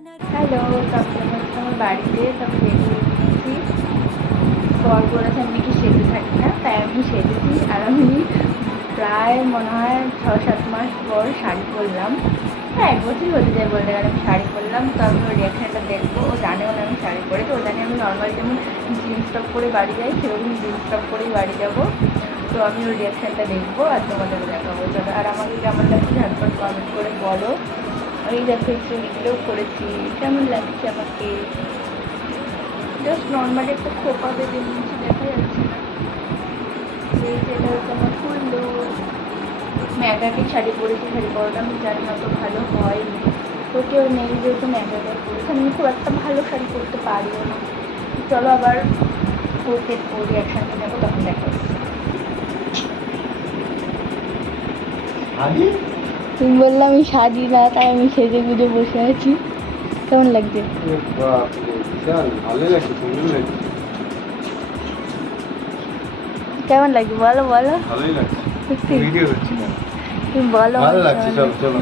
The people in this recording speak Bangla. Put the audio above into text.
হ্যালো, তখন হচ্ছে আমার বাড়িতে তখন রেডি হয়ে নিয়েছি। বর বলেছে আমি কি সেজে থাকি না, তাই আমি সেজেছি। আর আমি প্রায় মনে হয় 6-7 মাস পর শাড়ি পরলাম। হ্যাঁ, 1 বছরই হতে যায় বলতে গেলে আমি শাড়ি পরলাম। তো আমি ওর রিয়াকশানটা দেখবো। ও জানেও না আমি শাড়ি পরে, তো ও জানে আমি নর্মাল যেমন জিন্স টপ পরে বাড়ি যাই, সেরকম জিন্স টপ পরেই বাড়ি যাবো। তো আমি ওর রিয়াকশানটা দেখবো আর তোমাদের দেখাবো। চলো, আর আমাকে কেমন লাগছে ঝটপট কমেন্ট করে বলো। এই দেখো একটু ভিডিও করেছি, কেমন লাগছে আমাকে। জাস্ট নর্মালি একটা খোপা বেঁধে নিয়েছি, দেখা যাচ্ছে না। এই যেটা হচ্ছে আমার ফুল লুক। আমি একাকি শাড়ি পরেছি, শাড়ি পরাটা আমি জানি না তো ভালো হয়নি। তো কেউ নেই যেহেতু আমি একাকাই পরেছি, আমি খুব একটা ভালো শাড়ি পরতে পারিও না। চলো আবার ওকে ও রিয়াকশানটা নেবো, তখন দেখা হচ্ছে। তুমি বললাম আমি শাড়ি না, তাই আমি সেজে গুজে বসে আছি। কেমন লাগছে? কেমন লাগছে বলো বলো। ভালোই লাগছে। সত্যি? ভিডিও হচ্ছে। তুমি বলো। ভালো লাগছে, চলো চলো।